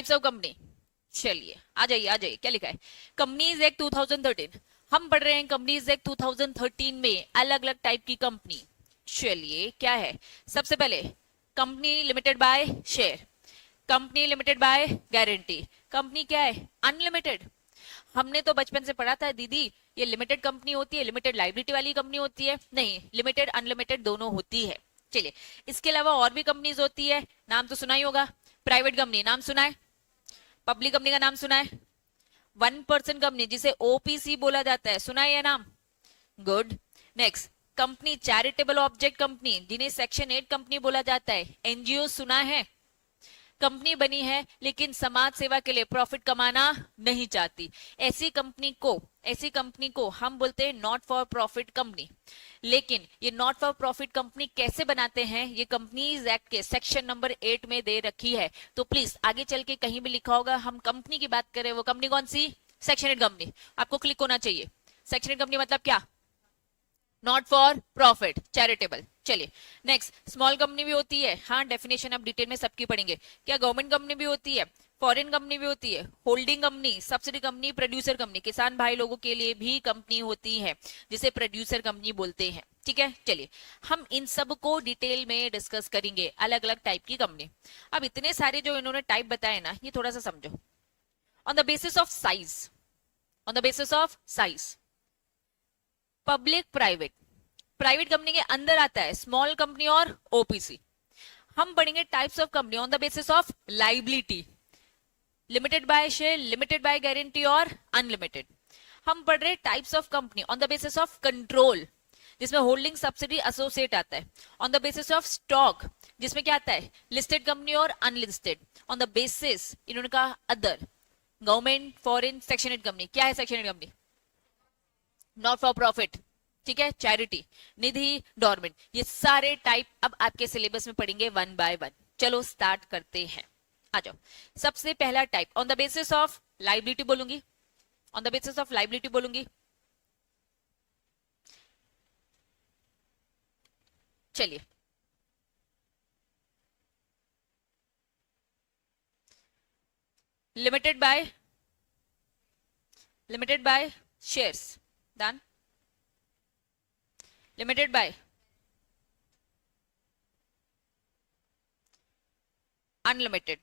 Types of company, चलिए आ जाइए क्या लिखा है, कंपनीज एक्ट 2013। हम पढ़ रहे हैं कंपनीज एक्ट 2013 में अलग अलग टाइप की कंपनी। चलिए क्या है, सबसे पहले company limited by share, company limited by guarantee. Company क्या है, अनलिमिटेड। हमने तो बचपन से पढ़ा था दीदी, ये लिमिटेड कंपनी होती है, लिमिटेड लाइबिलिटी वाली कंपनी होती है। नहीं, लिमिटेड अनलिमिटेड दोनों होती है। चलिए, इसके अलावा और भी कंपनीज होती है, नाम तो सुना ही होगा। प्राइवेट कंपनी नाम सुना है, पब्लिक कंपनी का नाम सुना है, 1% कंपनी जिसे ओपीसी बोला जाता है, सुना है ये नाम, good. Next, company charitable object company जिन्हें सेक्शन 8 कंपनी बोला जाता है, एनजीओ सुना है। कंपनी बनी है लेकिन समाज सेवा के लिए प्रॉफिट कमाना नहीं चाहती, ऐसी कंपनी को हम बोलते हैं नॉट फॉर प्रॉफिट कंपनी। लेकिन ये नॉट फॉर प्रॉफिट कंपनी कैसे बनाते हैं, ये कंपनीज एक्ट के सेक्शन नंबर 8 में दे रखी है। तो प्लीज आगे चल के कहीं भी लिखा होगा हम कंपनी की बात करें, वो कंपनी कौन सी, सेक्शन 8 कंपनी, आपको क्लिक होना चाहिए। सेक्शन 8 कंपनी मतलब क्या, नॉट फॉर प्रॉफिट, चैरिटेबल। चलिए नेक्स्ट, स्मॉल कंपनी भी होती है, हाँ डेफिनेशन आप डिटेल में सबकी पढ़ेंगे। क्या गवर्नमेंट कंपनी भी होती है, फॉरेन कंपनी भी होती है, holding company, subsidy company, producer company, किसान भाई लोगों के लिए भी कंपनी होती है जिसे प्रोड्यूसर कंपनी बोलते हैं। ठीक है, चलिए हम इन सब को डिटेल में डिस्कस करेंगे, अलग अलग टाइप की कंपनी। अब इतने सारे जो इन्होंने टाइप बताए ना, ये थोड़ा सा समझो। On the basis of size, on the basis of size, public private, private company के अंदर आता है स्मॉल कंपनी और ओपीसी। हम पढ़ेंगे types of company on the basis of liability, limited by share, limited by guarantee और unlimited. हम पढ़ रहे types of company on the basis of control, जिसमें होल्डिंग, सब्सिडी, एसोसिएट आता है। On the basis of stock, जिसमें क्या आता है, लिस्टेड कंपनी और अनलिस्टेड। ऑन द बेसिस इन्होंने कहा other, government, foreign, section 8 company. क्या है section 8 company, not for profit, ठीक है, चैरिटी, निधि, डॉर्मेंट। ये सारे टाइप अब आपके सिलेबस में पढ़ेंगे वन बाय वन। चलो स्टार्ट करते हैं, आ जाओ। सबसे पहला type on the basis of liability बोलूंगी, on the basis of liability बोलूंगी। चलिए, limited by shares, done. Limited by unlimited,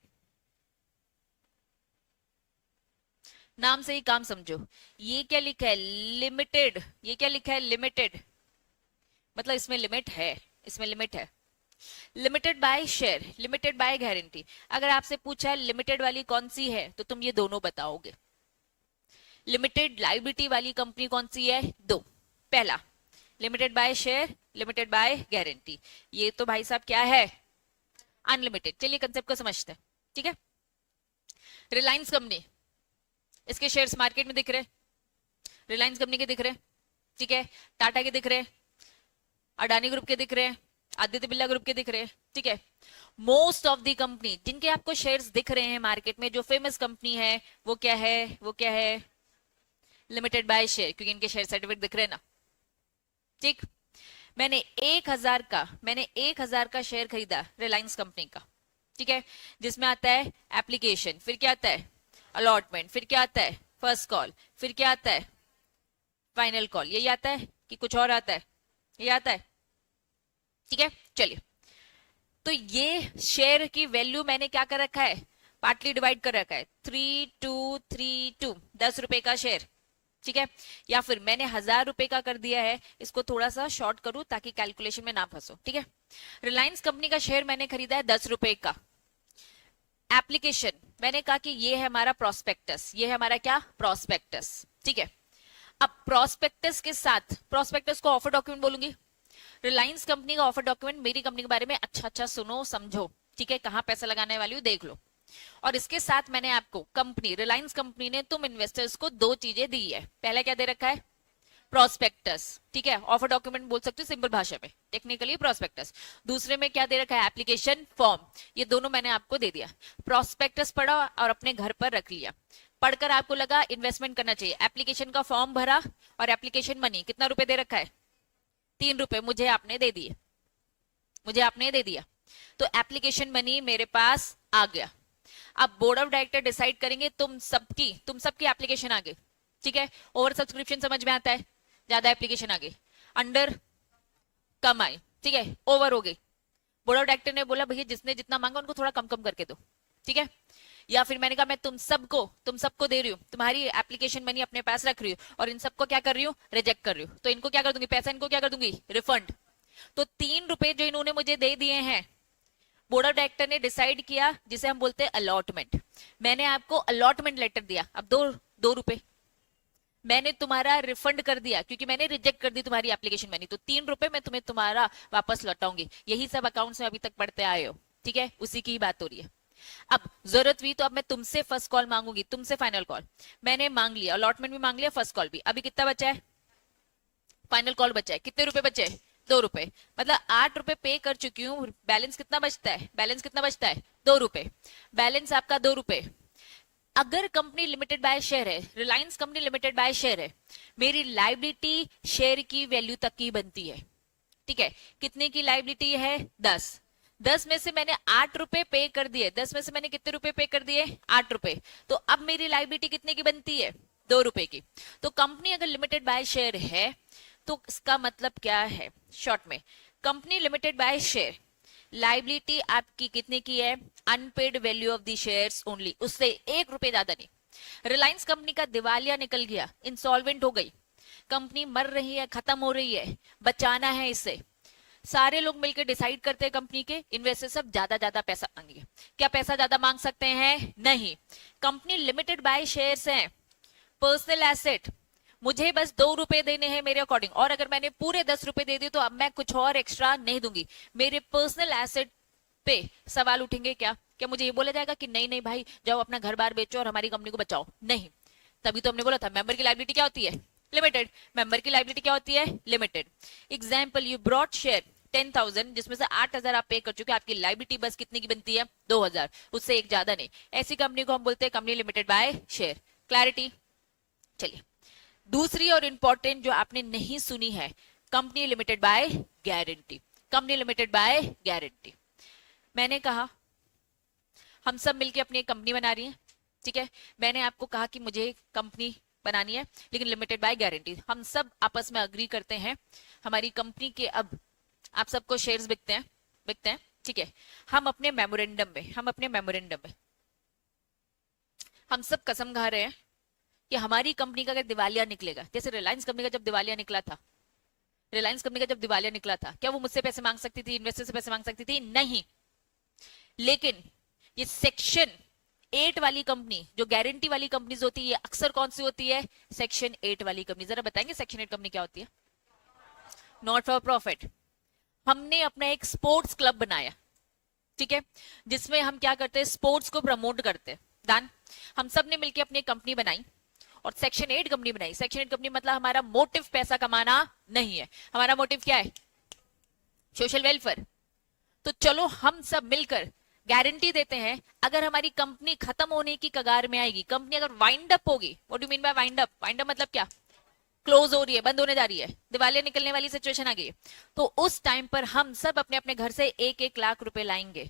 नाम से ही काम समझो। ये क्या लिखा है, लिमिटेड, ये क्या लिखा है, लिमिटेड, मतलब इसमें लिमिट है, इसमें लिमिट है। Limited by share, limited by guarantee. अगर आपसे पूछा लिमिटेड वाली कौन सी है तो तुम ये दोनों बताओगे। लिमिटेड लाइबिलिटी वाली कंपनी कौन सी है, दो, पहला limited by share, limited by guarantee. ये तो भाई साहब क्या है, अनलिमिटेड। चलिए कंसेप्ट को समझते हैं, ठीक है। रिलायंस कंपनी, इसके शेयर्स मार्केट में दिख रहे, रिलायंस कंपनी के दिख रहे, ठीक है, टाटा के दिख रहे, अडानी ग्रुप के दिख रहे, आदित्य बिरला ग्रुप के दिख रहे, ठीक है। मोस्ट ऑफ दी कंपनी जिनके आपको शेयर्स दिख रहे हैं मार्केट में, जो फेमस कंपनी है वो क्या है, वो क्या है, लिमिटेड बाय शेयर, क्योंकि इनके शेयर सर्टिफिकेट दिख रहे हैं ना, ठीक। मैंने 1000 का शेयर खरीदा रिलायंस कंपनी का, ठीक है, जिसमें आता है एप्लीकेशन, फिर क्या आता है अलॉटमेंट, फिर क्या आता है फर्स्ट कॉल, फिर क्या आता है फाइनल कॉल। यही आता है कि कुछ और आता है, ये आता है, ठीक है। चलिए, तो ये शेयर की वैल्यू मैंने क्या कर रखा है, पार्टली डिवाइड कर रखा है, 3232, 10 रुपए का शेयर, ठीक है। या फिर मैंने 1000 रुपए का कर दिया है, इसको थोड़ा सा शॉर्ट करूं ताकि कैलकुलेशन में ना फंसो, ठीक है। रिलायंस कंपनी का शेयर मैंने खरीदा है 10 रुपए का। एप्लीकेशन, मैंने कहा कि ये है हमारा प्रोस्पेक्टस, ये है हमारा क्या, प्रोस्पेक्टस, ठीक है। अब प्रोस्पेक्टस के साथ, प्रोस्पेक्टस को ऑफर डॉक्यूमेंट बोलूंगी। रिलायंस कंपनी का ऑफर डॉक्यूमेंट मेरी कंपनी के बारे में अच्छा सुनो समझो, ठीक है, कहां पैसा लगाने वाली हूँ देख लो। और इसके साथ मैंने आपको कंपनी, रिलायंस कंपनी ने तुम इन्वेस्टर्स को दो चीजें दी है। पहला क्या दे रखा है, प्रोस्पेक्टस, ठीक है, ऑफर डॉक्यूमेंट बोल सकते हो सिंपल भाषा में, टेक्निकली प्रोस्पेक्टस। दूसरे में क्या दे रखा है, एप्लीकेशन फॉर्म। ये दोनों मैंने आपको दे दिया। प्रोस्पेक्टस पढ़ा और अपने घर पर रख लिया, पढ़कर आपको लगा इन्वेस्टमेंट करना चाहिए, एप्लीकेशन का फॉर्म भरा और एप्लीकेशन मनी कितना रुपए दे रखा है, 3 रुपए मुझे आपने दे दिए, मुझे आपने दे दिया, तो एप्लीकेशन मनी मेरे पास आ गया। अब बोर्ड ऑफ डायरेक्टर डिसाइड करेंगे तुम सबकी एप्लीकेशन आगे, ठीक है। ओवर सब्सक्रिप्शन समझ में आता है, ज्यादा एप्लीकेशन आगे, अंडर कम आई, ठीक है, ओवर हो गई। बोर्ड ऑफ डायरेक्टर ने बोला भैया जिसने जितना मांगा उनको थोड़ा कम कम करके दो, ठीक है। या फिर मैंने कहा मैं तुम सबको दे रही हूँ, तुम्हारी एप्लीकेशन मनी अपने पास रख रही हूँ और इन सबको क्या कर रही हूँ, रिजेक्ट कर रही हूँ, तो इनको क्या कर दूंगी, पैसा इनको क्या कर दूंगी, रिफंड। तो 3 रुपए जो इन्होंने मुझे दे दिए हैं, बोर्ड ऑफ डायरेक्टर ने डिसाइड किया, जिसे हम बोलते हैं अलॉटमेंट। मैंने आपको अलॉटमेंट लेटर दिया, अब 2 रुपए मैंने तुम्हारा रिफंड कर दिया क्योंकि मैंने रिजेक्ट कर दी तुम्हारी एप्लीकेशन मनी, तो 3 रुपए मैं तुम्हें तुम्हारा वापस लौटाऊंगी। यही सब अकाउंट्स में अभी तक पढ़ते आए हो, ठीक है, उसी की ही बात हो रही है। अब जरूरत हुई तो अब मैं तुमसे फर्स्ट कॉल मांगूंगी, तुमसे फाइनल कॉल मैंने मांग लिया, अलॉटमेंट भी मांग लिया, फर्स्ट कॉल भी। अभी कितना बचा है, फाइनल कॉल बचा है, कितने रुपए बचे हैं, 2 रुपए, मतलब 8 रुपए पे कर चुकी हूँ। बैलेंस कितना बचता है, बैलेंस कितना बचता है, 2 रुपए, बैलेंस आपका 2 रुपए। अगर कंपनी लिमिटेड बाय शेयर है, Reliance company limited by share है, मेरी लाइबिलिटी शेयर की वैल्यू तक की बनती है, ठीक है। कितने की लाइबिलिटी है, 10 में से मैंने 8 रुपए पे कर दिए, 10 में से मैंने कितने रुपए पे कर दिए, 8 रुपए। तो अब मेरी लाइबिलिटी कितने की बनती है, 2 रुपए की। तो कंपनी अगर लिमिटेड बाय शेयर है तो इसका मतलब क्या है, शॉर्ट में, company limited by share, liability आपकी कितने की है, unpaid value of the shares only, उससे 1 रुपए ज्यादा नहीं। रिलायंस कंपनी का दिवालिया निकल गया, इंसॉल्वेंट हो गई, कंपनी मर रही है, खत्म हो रही है, बचाना है इससे, सारे लोग मिलकर डिसाइड करते हैं, कंपनी के इन्वेस्टर सब ज्यादा ज्यादा पैसा मांगेंगे। क्या पैसा ज्यादा मांग सकते हैं, नहीं। कंपनी लिमिटेड बाय शेयर्स है, पर्सनल एसेट, मुझे बस 2 रुपए देने हैं मेरे अकॉर्डिंग, और अगर मैंने पूरे 10 रुपए दे दिए तो अब मैं कुछ और एक्स्ट्रा नहीं दूंगी। मेरे पर्सनल एसेट पे सवाल उठेंगे क्या, क्या मुझे ये बोला जाएगा कि नहीं नहीं भाई जाओ अपना घर बार बेचो और हमारी कंपनी को बचाओ, नहीं। तभी तो हमने बोला था मेंबर की लायबिलिटी क्या होती है, लिमिटेड, मेंबर की लायबिलिटी क्या होती है, limited. Example, you brought share 10,000, जिसमें से 8,000 आप पे कर चुके, आपकी लायबिलिटी बस कितनी की बनती है, 2,000, उससे एक ज्यादा नहीं। ऐसी कंपनी को हम बोलते हैं company limited by share. Clarity. चलिए, दूसरी और इंपॉर्टेंट जो आपने नहीं सुनी है, company limited by guarantee, company limited by guarantee. मैंने कहा हम सब मिलके अपनी एक कंपनी बना रही हैं, ठीक है। मैंने आपको कहा कि मुझे कंपनी बनानी है लेकिन लिमिटेड बाय गारंटी, हम सब आपस में अग्री करते हैं, हमारी कंपनी के अब आप सबको शेयर्स बिकते हैं, ठीक है। हम अपने मेमोरेंडम में हम सब कसम खा रहे हैं कि हमारी कंपनी का अगर दिवालिया निकलेगा, जैसे रिलायंस कंपनी का जब दिवालिया निकला था, क्या वो मुझसे पैसे मांग सकती थी, इन्वेस्टर से पैसे मांग सकती थी, नहीं। लेकिन ये सेक्शन 8 वाली कंपनी, जो गारंटी वाली कंपनीज होती है, अक्सर कौन सी होती है, सेक्शन 8 वाली कंपनी। जरा बताएंगे सेक्शन 8 कंपनी क्या होती है, नॉट फॉर प्रॉफिट। हमने अपना एक स्पोर्ट्स क्लब बनाया, ठीक है, जिसमें हम क्या करते हैं, स्पोर्ट्स को प्रमोट करते हैं, डन। हम सब ने मिलकर अपनी कंपनी बनाई और सेक्शन 8 कंपनी बनाई। सेक्शन 8 कंपनी मतलब हमारा मोटिव पैसा कमाना नहीं है, हमारा मोटिव क्या है, सोशल वेलफेयर। तो चलो हम सब मिलकर गारंटी देते हैं, अगर हमारी कंपनी खत्म होने की कगार में आएगी, कंपनी अगर वाइंड अप होगी, what do mean by wind up, wind up मतलब क्या, क्लोज हो रही है, बंद होने जा रही है, दिवालिया निकलने वाली सिचुएशन आ गई, तो उस टाइम पर हम सब अपने अपने घर से 1-1 लाख रुपए लाएंगे।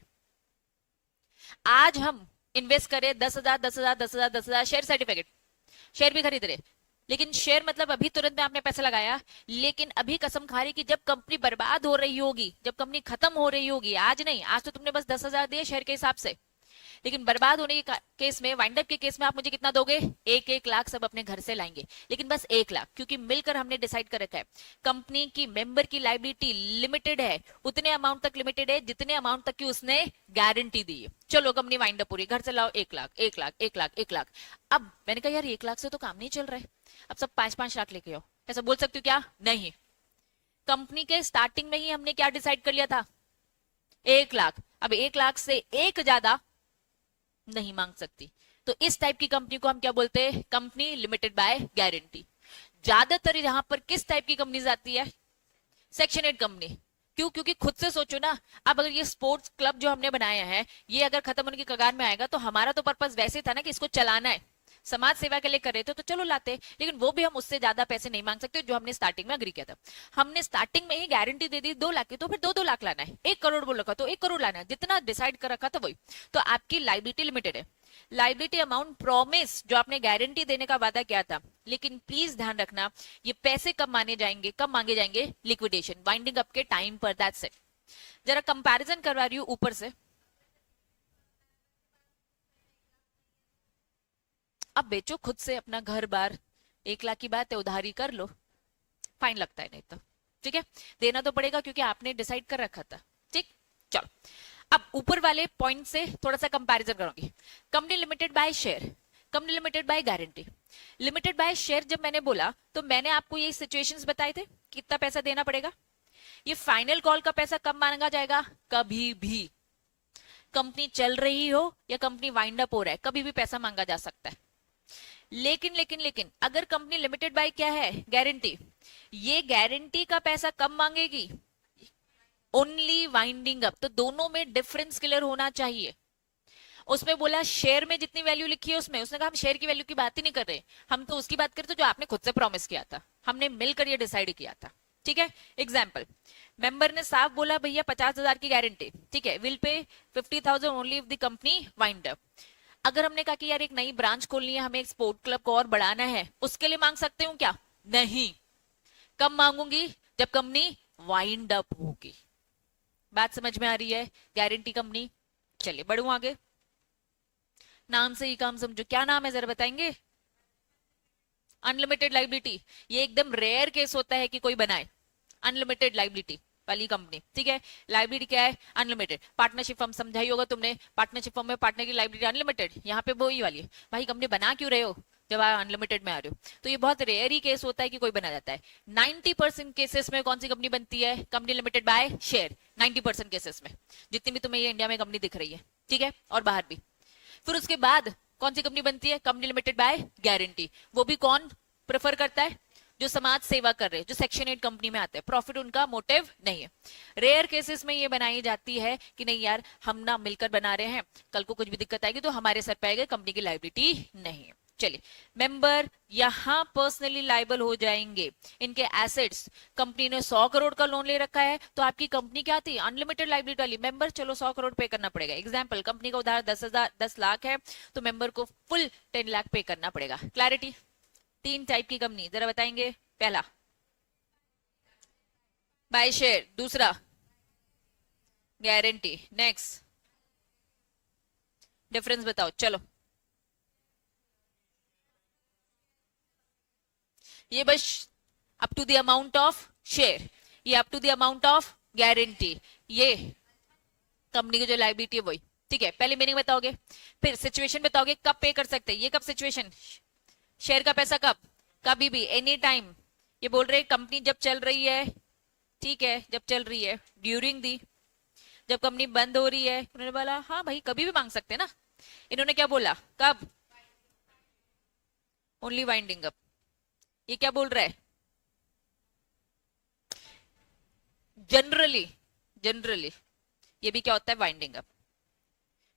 आज हम इन्वेस्ट करें 10,000 10,000 10,000 10,000 शेयर सर्टिफिकेट, शेयर भी खरीद रहे, लेकिन शेयर मतलब अभी तुरंत में आपने पैसा लगाया, लेकिन अभी कसम खा रही कि जब कंपनी बर्बाद हो रही होगी, जब कंपनी खत्म हो रही होगी, आज नहीं, आज तो तुमने बस 10,000 दिए शेयर के हिसाब से, लेकिन बर्बाद होने के केस में, वाइंड अप के केस में आप मुझे कितना दोगे, 1-1 लाख सब अपने घर से लाएंगे, लेकिन बस 1 लाख, क्योंकि मिलकर हमने डिसाइड कर रखा है कंपनी की मेंबर की लायबिलिटी लिमिटेड है, उतने अमाउंट तक लिमिटेड है जितने अमाउंट तक की उसने गारंटी दी है। चलो कंपनी वाइंड अप पूरी, घर से लाओ 1 लाख 1 लाख 1 लाख 1 लाख। अब मैंने कहा यार 1 लाख से तो काम नहीं चल रहा है, अब सब 5-5 लाख लेके आओ, ऐसा बोल सकती हूँ क्या, नहीं। कंपनी के स्टार्टिंग में ही हमने क्या डिसाइड कर लिया था, 1 लाख। अब 1 लाख से एक ज्यादा नहीं मांग सकती, तो इस टाइप की कंपनी को हम क्या बोलते हैं, कंपनी लिमिटेड बाय गारंटी। ज्यादातर यहां पर किस टाइप की कंपनीज आती है, सेक्शन 8 कंपनी। क्यों, क्योंकि खुद से सोचो ना, अब अगर ये स्पोर्ट्स क्लब जो हमने बनाया है, ये अगर खत्म होने की कगार में आएगा, तो हमारा तो पर्पस वैसे था ना कि इसको चलाना है, समाज सेवा के लिए कर रहे थे तो चलो लाते, लेकिन वो भी हम उससे ज्यादा पैसे नहीं मांग सकते जो हमने स्टार्टिंग में अग्री किया था। हमने स्टार्टिंग में ही गारंटी दे दी 2 लाख की, तो फिर 2-2 लाख लाना है। 1 करोड़ बोल रखा तो 1 करोड़ लाना है, जितना डिसाइड कर रखा था वही। तो आपकी लाइबिलिटी लिमिटेड है। लाइबिलिटी अमाउंट प्रॉमिस जो आपने गारंटी देने का वादा किया था, लेकिन प्लीज ध्यान रखना ये पैसे कब माने जाएंगे, कब मांगे जाएंगे, लिक्विडेशन वाइंडिंग अप के टाइम पर। That's it. जरा कंपैरिजन करवा रही हूँ ऊपर से। अब बेचो खुद से अपना घर बार, 1 लाख की बात है, उधारी कर लो, फाइन लगता है नहीं तो, ठीक है, देना तो पड़ेगा क्योंकि आपने डिसाइड कर रखा था। ठीक, चलो अब ऊपर वाले पॉइंट से थोड़ा सा कंपैरिजन करूंगी। Company limited by share, company limited by guarantee. Limited by share जब मैंने बोला तो मैंने आपको ये सिचुएशंस बताए थे, कितना पैसा देना पड़ेगा। ये फाइनल कॉल का पैसा कब मांगा जाएगा, कभी भी, कंपनी चल रही हो या कंपनी वाइंड अप हो रहा है, कभी भी पैसा मांगा जा सकता है। लेकिन लेकिन लेकिन अगर कंपनी लिमिटेड बाय क्या है, गारंटी, ये गारंटी का पैसा कब मांगेगी, ओनली वाइंडिंग अप। तो दोनों में डिफरेंस क्लियर होना चाहिए। उसमें बोला शेयर में जितनी वैल्यू लिखी है उसमें, उसने कहा हम शेयर की वैल्यू की बात ही नहीं कर रहे, हम तो उसकी बात करते जो आपने खुद से प्रॉमिस किया था, हमने मिलकर ये डिसाइड किया था। ठीक है, एग्जाम्पल, मेंबर ने साफ बोला भैया 50,000 की गारंटी, ठीक है, will pay 50,000 only if the company wind up. अगर हमने कहा कि यार एक नई ब्रांच खोलनी है, हमें एक स्पोर्ट क्लब को और बढ़ाना है, उसके लिए मांग सकते हूँ क्या, नहीं। कब मांगूंगी, जब कंपनी वाइंड अप होगी। बात समझ में आ रही है, गारंटी कंपनी। चलिए बढ़ू आगे, नाम से ही काम समझो, क्या नाम है जरा बताएंगे, अनलिमिटेड लाइबिलिटी। ये एकदम रेयर केस होता है कि कोई बनाए अनलिमिटेड लाइबिलिटी वाली कंपनी, ठीक है। लाइबिलिटी क्या है, अनलिमिटेड। पार्टनरशिप फर्म समझाई होगा तुमने, पार्टनरशिप फर्म में पार्टनर की लाइबिलिटी अनलिमिटेड, यहाँ पे वो ही वाली है। भाई कंपनी बना क्यों रहे हो जब आप अनलिमिटेड में आ रहे हो, तो ये बहुत रेयर ही केस होता है कि कोई बना जाता है। 90% केसेस में कौन सी कंपनी बनती है, company limited by share, 90% cases में, जितनी भी तुम्हें ये इंडिया में कंपनी दिख रही है, ठीक है, और बाहर भी। फिर उसके बाद कौन सी कंपनी बनती है, कंपनी लिमिटेड बाय गारंटी। वो भी कौन प्रेफर करता है, जो समाज सेवा कर रहे हैं, जो सेक्शन 8 कंपनी में आते हैं, प्रॉफिट उनका मोटिव नहीं है। रेयर केसेस में ये बनाई जाती है कि नहीं यार हम ना मिलकर बना रहे हैं, कल को कुछ भी दिक्कत आएगी तो हमारे सर पे आएगा, कंपनी की लायबिलिटी नहीं है। चलिए, मेंबर यहां पर्सनली लाइबल हो जाएंगे, इनके एसेट्स, कंपनी ने 100 करोड़ का लोन ले रखा है तो आपकी कंपनी क्या थी, अनलिमिटेड लाइबिलिटी वाली, मेंबर चलो 100 करोड़ पे करना पड़ेगा। एग्जाम्पल, कंपनी का उधार 10 लाख है तो मेंबर को फुल 10 लाख पे करना पड़ेगा। क्लैरिटी। 3 टाइप की कंपनी जरा बताएंगे, पहला बाय शेयर, दूसरा गारंटी, नेक्स्ट डिफरेंस बताओ। चलो ये बस up to the amount of share, ये up to the amount of guarantee, ये कंपनी की जो लाइबिलिटी है वही, ठीक है। पहले मीनिंग बताओगे, फिर सिचुएशन बताओगे कब पे कर सकते हैं, ये कब सिचुएशन, शेयर का पैसा कब, कभी भी, एनी टाइम। ये बोल रहे कंपनी जब चल रही है, ठीक है, जब चल रही है, ड्यूरिंग दी, जब कंपनी बंद हो रही है, उन्होंने बोला हाँ भाई कभी भी मांग सकते हैं ना। इन्होंने क्या बोला, कब, ओनली वाइंडिंग अप। ये क्या बोल रहा है, जनरली, जनरली ये भी क्या होता है, वाइंडिंग अप।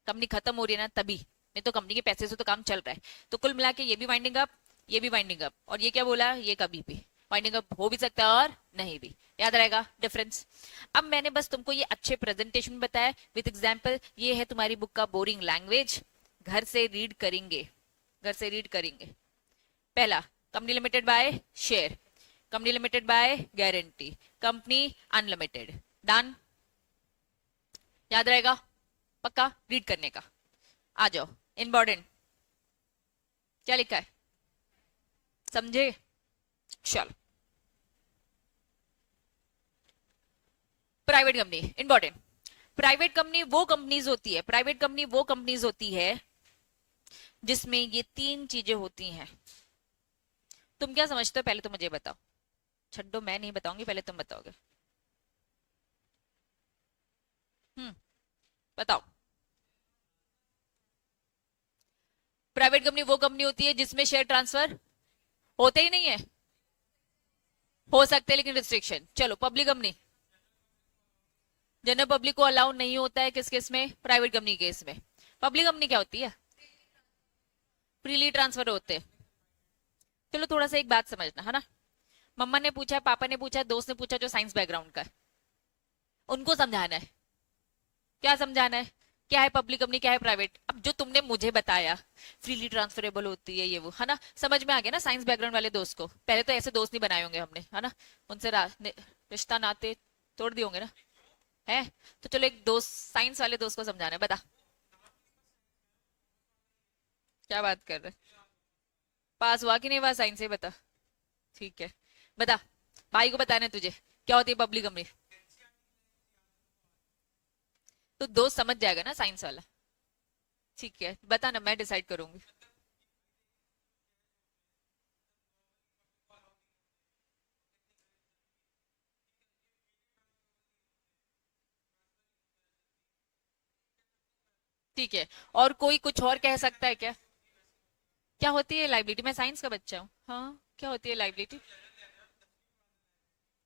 कंपनी खत्म हो रही है ना तभी, नहीं तो कंपनी के पैसे से तो काम चल रहा है। तो कुल मिला के ये भी वाइंडिंग अप, ये भी वाइंडिंग अप, और ये क्या बोला, ये कभी भी वाइंडिंग अप हो भी सकता है और नहीं भी। याद रहेगा डिफरेंस। अब मैंने बस तुमको ये अच्छे प्रेजेंटेशन बताया विद एग्जांपल। ये है तुम्हारी बुक का बोरिंग लैंग्वेज, घर से रीड करेंगे, घर से रीड करेंगे। पहला, company limited by share, company limited by guarantee, company unlimited, done. याद रहेगा पक्का रीड करने का। आ जाओ, इम्पोर्टेंट क्या लिखा है, समझे। चलो, private company important. Private company वो कंपनीज होती है, प्राइवेट कंपनी वो कंपनीज होती है जिसमें ये 3 चीजें होती हैं। तुम क्या समझते हो पहले तो मुझे बताओ, छड्डो मैं नहीं बताऊंगी, पहले तुम बताओगे। बताओ। प्राइवेट कंपनी वो कंपनी होती है जिसमें शेयर ट्रांसफर होते ही नहीं है, हो सकते लेकिन रिस्ट्रिक्शन। चलो, पब्लिक कंपनी, जनरल पब्लिक को अलाउ नहीं होता है किस केस में, प्राइवेट कंपनी केस में। पब्लिक कंपनी क्या होती है, फ्रीली ट्रांसफर होते हैं। चलो थोड़ा सा एक बात समझना है ना, मम्मा ने पूछा, पापा ने पूछा, दोस्त ने पूछा जो साइंस बैकग्राउंड का है, उनको समझाना है। क्या समझाना है? क्या है पब्लिक कंपनी, क्या है प्राइवेट। अब जो तुमने मुझे बताया फ्रीली ट्रांसफरेबल होती है ये वो, है ना, समझ में आ गया ना साइंस बैकग्राउंड वाले दोस्त को। पहले तो ऐसे दोस्त नहीं बनाए होंगे हमने, है ना, उनसे रिश्ता नाते तोड़ दिए होंगे ना, है। तो चलो एक दोस्त, साइंस वाले दोस्त को समझाना है, बता। क्या बात कर रहे? पास हुआ कि नहीं हुआ साइंस से, बता। ठीक है, बता। भाई को बताना है तुझे क्या होती है पब्लिक कंपनी। तो दोस्त समझ जाएगा ना साइंस वाला। ठीक है, बता ना, मैं डिसाइड करूंगी। ठीक है, और कोई कुछ और कह सकता है क्या? क्या होती है लाइबिलिटी? मैं साइंस का बच्चा हूँ, हाँ, क्या होती है लाइबिलिटी?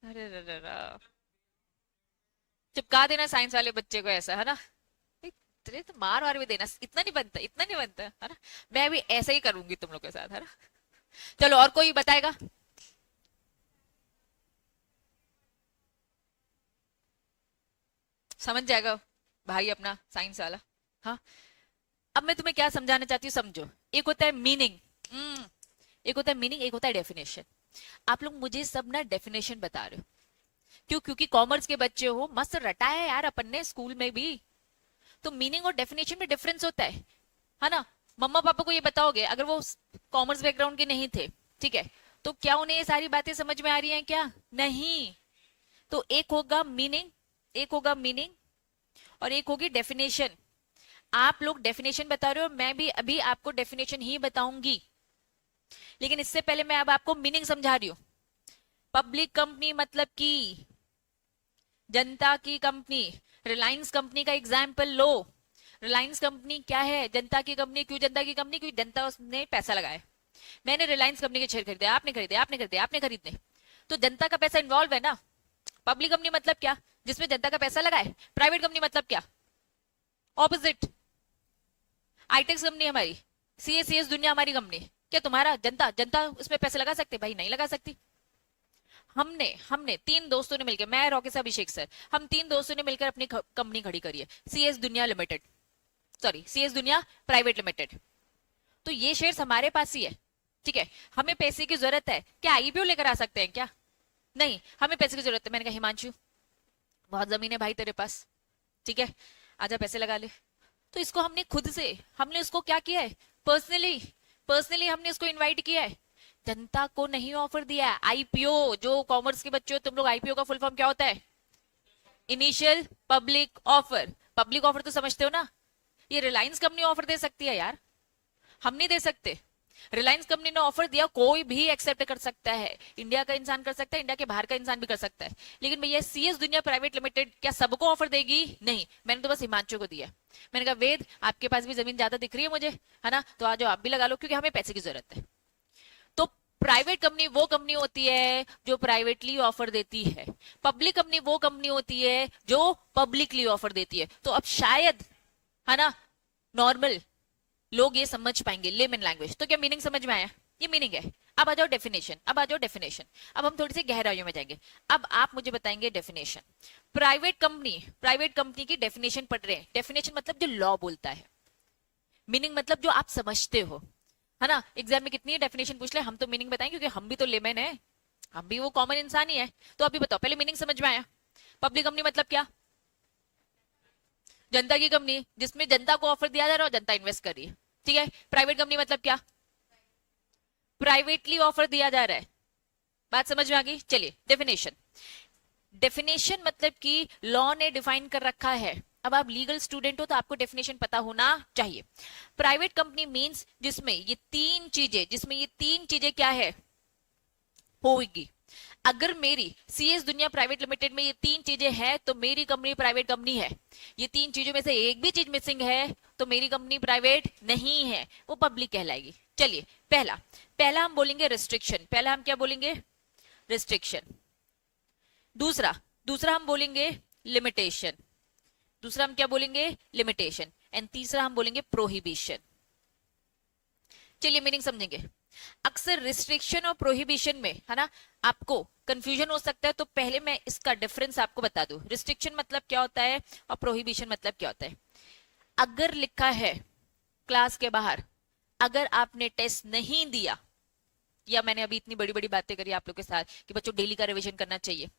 अरे रे रे रे। चिपका देना साइंस वाले बच्चे को ऐसा, है ना। एक तेरे तो मार वार भी देना, इतना नहीं बनता, इतना नहीं बनता, है ना। मैं भी ऐसा ही करूंगी तुम लोग के साथ, है ना। चलो और कोई बताएगा? समझ जाएगा भाई अपना साइंस वाला। हाँ, अब मैं तुम्हें क्या समझाना चाहती हूँ, समझो। एक होता है मीनिंग, एक होता है मीनिंग, एक होता है डेफिनेशन। आप लोग मुझे सब ना डेफिनेशन बता रहे हो, क्यों? क्योंकि कॉमर्स के बच्चे हो, मस्त रटा है यार अपन ने स्कूल में भी। तो मीनिंग और डेफिनेशन में डिफरेंस होता है ना। मम्मा पापा को ये बताओगे अगर वो कॉमर्स बैकग्राउंड के नहीं थे, ठीक है, तो क्या उन्हें ये सारी बातें समझ में आ रही हैं? क्या नहीं। तो एक होगा मीनिंग, एक होगा मीनिंग, और एक होगी डेफिनेशन। आप लोग डेफिनेशन बता रहे हो, मैं भी अभी आपको डेफिनेशन ही बताऊंगी, लेकिन इससे पहले मैं अब आपको मीनिंग समझा रही हूँ। पब्लिक कंपनी मतलब की जनता की कंपनी। रिलायंस कंपनी का एग्जाम्पल लो। रिलायंस कंपनी क्या है? जनता की कंपनी। क्यों जनता की कंपनी? क्योंकि जनता उसने पैसा लगाया। मैंने रिलायंस कंपनी के शेयर खरीदे, आपने खरीदे, आपने खरीदे, आपने खरीदने, तो जनता का पैसा इन्वॉल्व है ना। पब्लिक कंपनी मतलब क्या? जिसमें जनता का पैसा लगा है। प्राइवेट कंपनी मतलब क्या? ऑपोजिट। आईटेक्स कंपनी हमारी, सीएस दुनिया हमारी कंपनी। क्या तुम्हारा जनता जनता उसमें पैसे लगा सकते? भाई नहीं लगा सकती। हमने हमने तीन दोस्तों ने मिलकर, मैं, रॉकेश, अभिषेक सर, हम तीन दोस्तों ने मिलकर अपनी कंपनी खड़ी करी है, सीएस दुनिया लिमिटेड, सॉरी सीएस दुनिया प्राइवेट लिमिटेड। तो ये शेयर्स हमारे पास ही है, ठीक है। हमें पैसे की जरूरत है, क्या आईपीओ लेकर आ सकते हैं क्या? नहीं, हमें पैसे की जरूरत है। मैंने कहा हिमांशु, बहुत जमीन है भाई तेरे पास, ठीक है, आजा पैसे लगा ले। तो इसको हमने खुद से, हमने उसको क्या किया है, पर्सनली, पर्सनली हमने उसको इनवाइट किया है। जनता को नहीं ऑफर दिया है। आईपीओ, जो कॉमर्स के बच्चे हो तुम लोग, आईपीओ का फुल फॉर्म क्या होता है? Initial public offer. Public offer तो समझते हो ना। ये रिलायंस कंपनी ऑफर दे सकती है यार, हम नहीं दे सकते। रिलायंस कंपनी ने ऑफर दिया, कोई भी एक्सेप्ट कर सकता है, इंडिया का इंसान कर सकता है, इंडिया के बाहर का इंसान भी कर सकता है। लेकिन भैया सीएस दुनिया प्राइवेट लिमिटेड क्या सबको ऑफर देगी? नहीं, मैंने तो बस हिमांशु को दिया। मैंने कहा वेद, आपके पास भी जमीन ज्यादा दिख रही है मुझे, है ना, तो आ जाओ आप भी लगा लो, क्योंकि हमें पैसे की जरूरत है। तो प्राइवेट कंपनी वो कंपनी होती है जो प्राइवेटली ऑफर देती है, पब्लिक कंपनी वो कंपनी होती है जो पब्लिकली ऑफर देती है। तो अब शायद, है ना, नॉर्मल लोग ये समझ पाएंगे, लेमन लैंग्वेज। तो क्या मीनिंग समझ में आया? ये मीनिंग है। अब आ जाओ डेफिनेशन, अब आ जाओ डेफिनेशन। अब हम थोड़ी सी गहराइयों में जाएंगे। अब आप मुझे बताएंगे definition. Private company, private company की डेफिनेशन पढ़ रहे हैं। डेफिनेशन मतलब जो लॉ बोलता है, मीनिंग मतलब जो आप समझते हो, है ना। एग्जाम में कितनी डेफिनेशन पूछ ले, हम तो मीनिंग बताएं, क्योंकि हम भी तो लेमन है, हम भी वो कॉमन इंसान ही है। तो अभी बताओ, पहले मीनिंग समझ में आया? पब्लिक कंपनी मतलब क्या? जनता की कंपनी, जिसमें जनता को ऑफर दिया जा रहा है और जनता इन्वेस्ट कर रही है, ठीक है। प्राइवेट कंपनी मतलब क्या? प्राइवेटली ऑफर दिया जा रहा है। बात समझ में आ गई? चलिए डेफिनेशन। डेफिनेशन मतलब कि लॉ ने डिफाइन कर रखा है। अब आप लीगल स्टूडेंट हो तो आपको डेफिनेशन पता होना चाहिए। प्राइवेट कंपनी मींस जिसमें ये तीन चीजें, जिसमें ये तीन चीजें क्या है, होगी। अगर मेरी सीएस दुनिया प्राइवेट लिमिटेड में ये तीन चीजें हैं तो मेरी कंपनी प्राइवेट कंपनी है। ये तीन चीजों में से एक भी चीज मिसिंग है तो मेरी कंपनी प्राइवेट नहीं है, वो पब्लिक कहलाएगी। चलिए, पहला, पहला हम बोलेंगे रिस्ट्रिक्शन। पहला हम क्या बोलेंगे? रिस्ट्रिक्शन। दूसरा, दूसरा हम बोलेंगे लिमिटेशन। दूसरा हम क्या बोलेंगे? लिमिटेशन। एंड तीसरा हम बोलेंगे प्रोहिबिशन। चलिए मीनिंग समझेंगे। अक्सर रिस्ट्रिक्शन और प्रोहिबिशन में है ना आपको कंफ्यूजन हो सकता है, तो पहले मैं इसका डिफरेंस आपको बता दूं। रिस्ट्रिक्शन मतलब क्या होता है और प्रोहिबिशन मतलब क्या होता है। अगर लिखा है क्लास के बाहर, अगर आपने टेस्ट नहीं दिया, या मैंने अभी इतनी बड़ी बड़ी बातें करी आप लोग के साथ कि बच्चों डेली का रिवीजन करना चाहिए,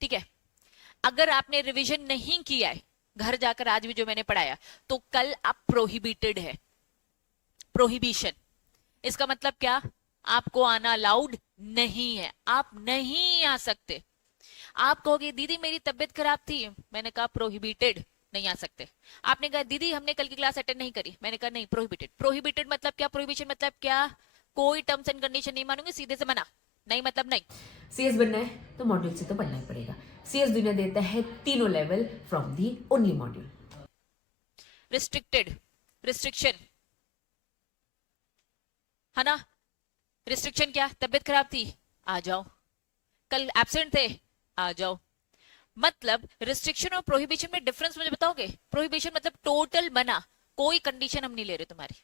ठीक है, अगर आपने रिवीजन नहीं किया है घर जाकर आज भी जो मैंने पढ़ाया, तो कल आप प्रोहिबिटेड है। प्रोहिबिशन इसका मतलब क्या, आपको आना अलाउड नहीं है, आप नहीं आ सकते। आप कहोगे दीदी मेरी तबीयत खराब थी, मैंने कहा प्रोहिबिटेड, नहीं आ सकते। आपने कहा दीदी हमने कल की क्लास अटेंड नहीं करी, मैंने कहा नहीं प्रोहिबिटेड। प्रोहिबिटेड मतलब क्या, प्रोहिबिशन मतलब क्या, कोई टर्म्स एंड कंडीशन नहीं मानूंगी, सीधे से मना, नहीं मतलब नहीं। सीएस बनना है तो मॉड्यूल से तो पढ़ना ही पड़ेगा। सीएस दुनिया देता है तीनों level from the only module. Restricted, restriction है ना, रिस्ट्रिक्शन क्या, तबीयत खराब थी आ जाओ, कल एब्सेंट थे आ जाओ। मतलब रिस्ट्रिक्शन और प्रोहिबिशन में डिफरेंस मुझे बताओगे। प्रोहिबिशन मतलब टोटल मना, कोई कंडीशन हम नहीं ले रहे तुम्हारी।